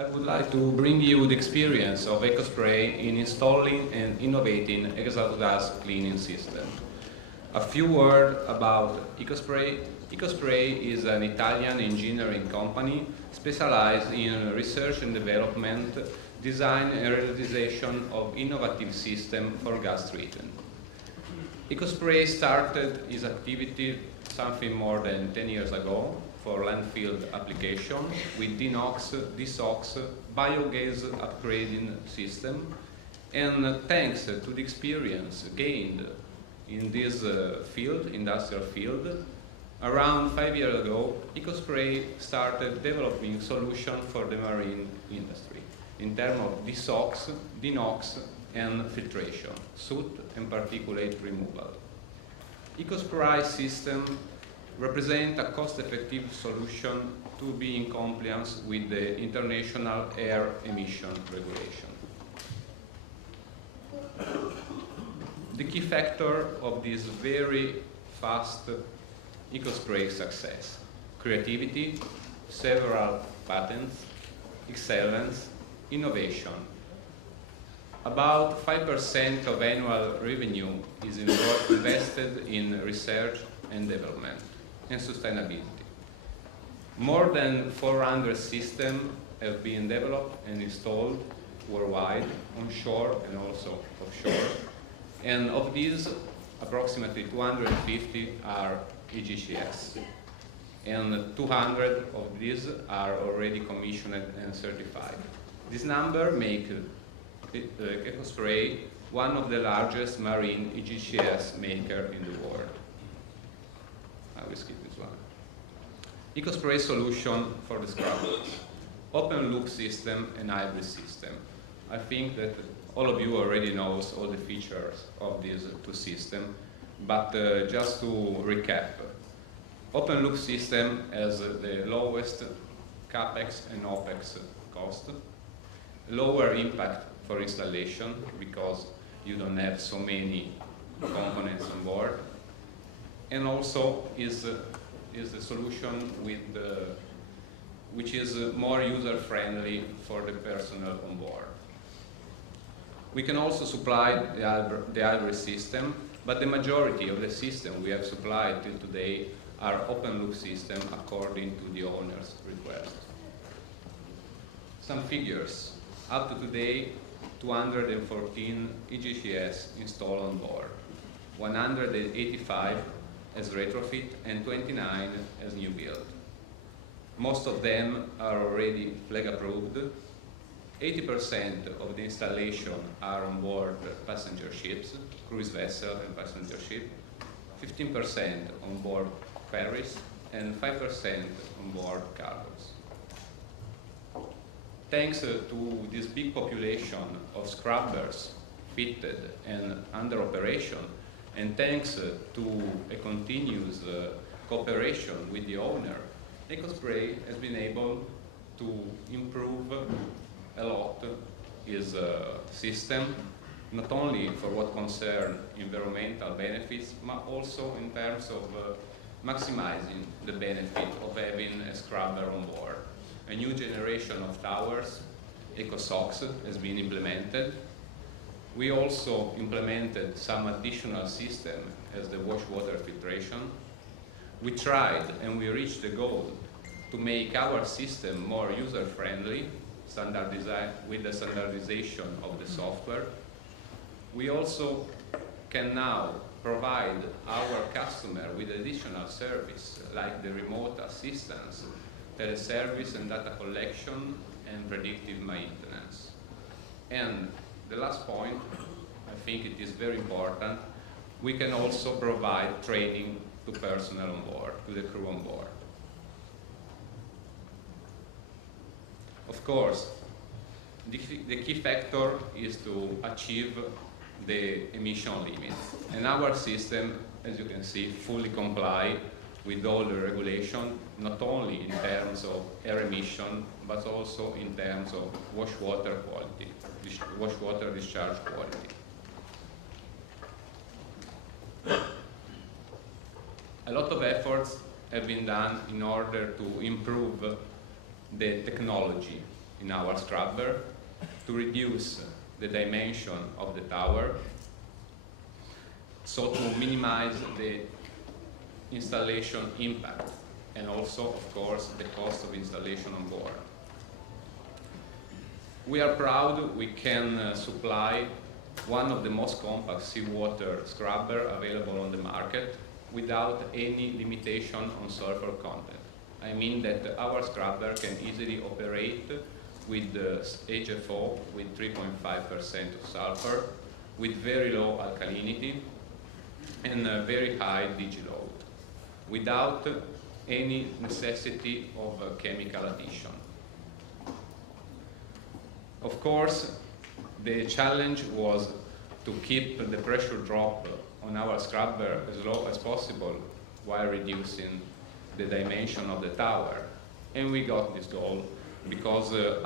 I would like to bring you the experience of Ecospray in installing and innovating exhaust gas cleaning system. A few words about Ecospray. Ecospray is an Italian engineering company specialized in research and development, design and realization of innovative systems for gas treatment. Ecospray started its activity something more than 10 years ago for landfill application with DeNOx, DeSOx, biogas upgrading system, and thanks to the experience gained in this industrial field, around 5 years ago, Ecospray started developing solutions for the marine industry in terms of DeSOx, DeNOx, and filtration, soot and particulate removal. Ecospray system represent a cost-effective solution to be in compliance with the international air emission regulation. The key factor of this very fast Ecospray success: creativity, several patents, excellence, innovation. About 5% of annual revenue is invested in research and development and sustainability. More than 400 systems have been developed and installed worldwide, onshore and also offshore. And of these, approximately 250 are EGCS. And 200 of these are already commissioned and certified. This number makes Ecospray one of the largest marine EGCS makers in the world. I will skip this one. Ecospray solution for the scrubbers. Open loop system and hybrid system. I think that all of you already knows all the features of these two systems, but just to recap. Open loop system has the lowest CAPEX and OPEX cost, lower impact for installation because you don't have so many components on board, and also is a solution which is more user-friendly for the personnel on board. We can also supply the hybrid system, but the majority of the system we have supplied till today are open-loop systems according to the owner's request. Some figures. Up to today, 214 EGCS installed on board, 185 as retrofit and 29 as new build. Most of them are already flag approved. 80% of the installation are on board passenger ships, cruise vessel and passenger ship, 15% on board ferries, and 5% on board cargos. Thanks to this big population of scrubbers fitted and under operation, and thanks to a continuous cooperation with the owner, Ecospray has been able to improve a lot his system, not only for what concerns environmental benefits, but also in terms of maximizing the benefit of having a scrubber on board. A new generation of towers, EcoSOx, has been implemented. We also implemented some additional system as the WASHWATER filtration. We tried and we reached the goal to make our system more user-friendly with the standardization of the software. We also can now provide our customer with additional service like the remote assistance, teleservice and data collection, and predictive maintenance. And the last point, I think it is very important, we can also provide training to personnel on board, to the crew on board. Of course, the key factor is to achieve the emission limits. And our system, as you can see, fully comply with all the regulation, not only in terms of air emission, but also in terms of wastewater quality, wastewater discharge quality. A lot of efforts have been done in order to improve the technology in our scrubber to reduce the dimension of the tower, so to minimize the installation impact and also, of course, the cost of installation on board. We are proud we can supply one of the most compact seawater scrubber available on the market without any limitation on sulfur content. I mean that our scrubber can easily operate with HFO with 3.5% of sulfur, with very low alkalinity and very high digiload, without any necessity of chemical addition. Of course, the challenge was to keep the pressure drop on our scrubber as low as possible while reducing the dimension of the tower. And we got this goal because the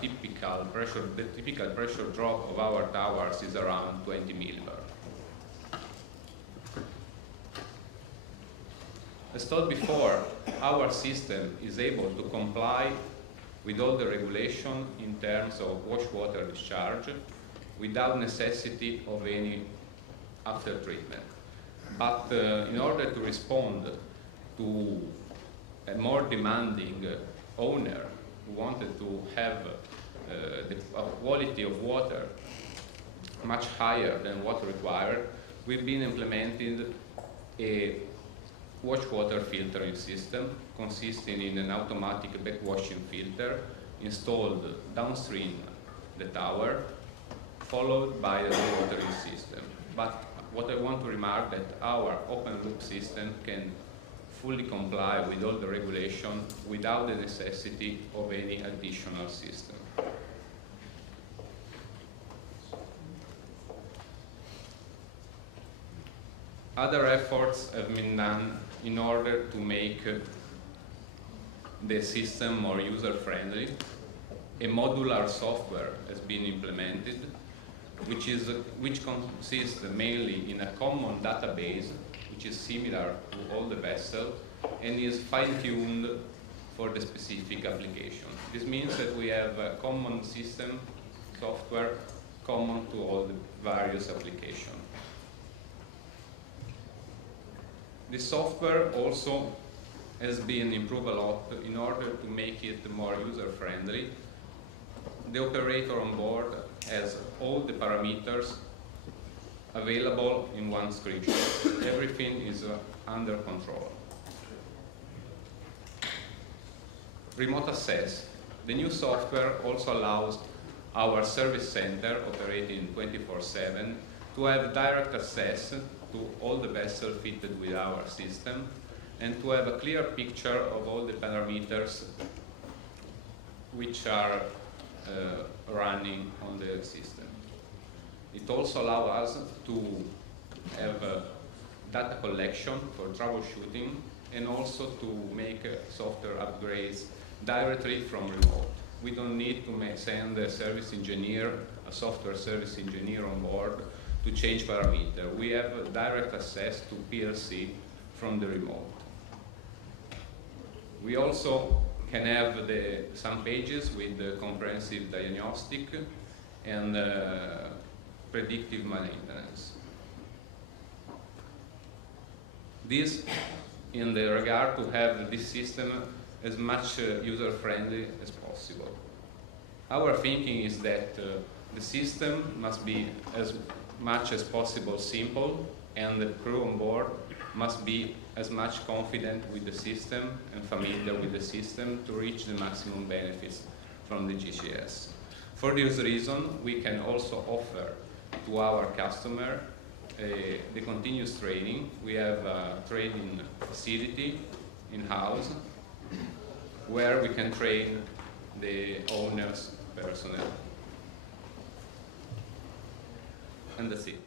typical pressure drop of our towers is around 20 millibar. As told before, our system is able to comply with all the regulation in terms of wash water discharge without necessity of any after treatment. But in order to respond to a more demanding owner who wanted to have the quality of water much higher than what required, we've been implementing a wash water filtering system consisting in an automatic backwashing filter installed downstream the tower, followed by a dewatering system. But what I want to remark that our open loop system can fully comply with all the regulation without the necessity of any additional system. Other efforts have been done in order to make the system more user-friendly. A modular software has been implemented, which consists mainly in a common database, which is similar to all the vessels, and is fine-tuned for the specific application. This means that we have a common system, software, common to all the various applications. The software also has been improved a lot in order to make it more user-friendly. The operator on board has all the parameters available in one screenshot. Everything is under control. Remote access. The new software also allows our service center, operating 24/7, to have direct access to all the vessels fitted with our system and to have a clear picture of all the parameters which are running on the system. It also allows us to have data collection for troubleshooting and also to make software upgrades directly from remote. We don't need to send a service engineer, a software service engineer on board to change parameter. We have direct access to PLC from the remote. We also can have some pages with the comprehensive diagnostic and predictive maintenance. This in the regard to have this system as much user-friendly as possible. Our thinking is that the system must be as much as possible simple, and the crew on board must be as much confident with the system and familiar with the system to reach the maximum benefits from the GCS. For this reason, we can also offer to our customer the continuous training. We have a training facility in-house where we can train the owner's personnel. And that's it.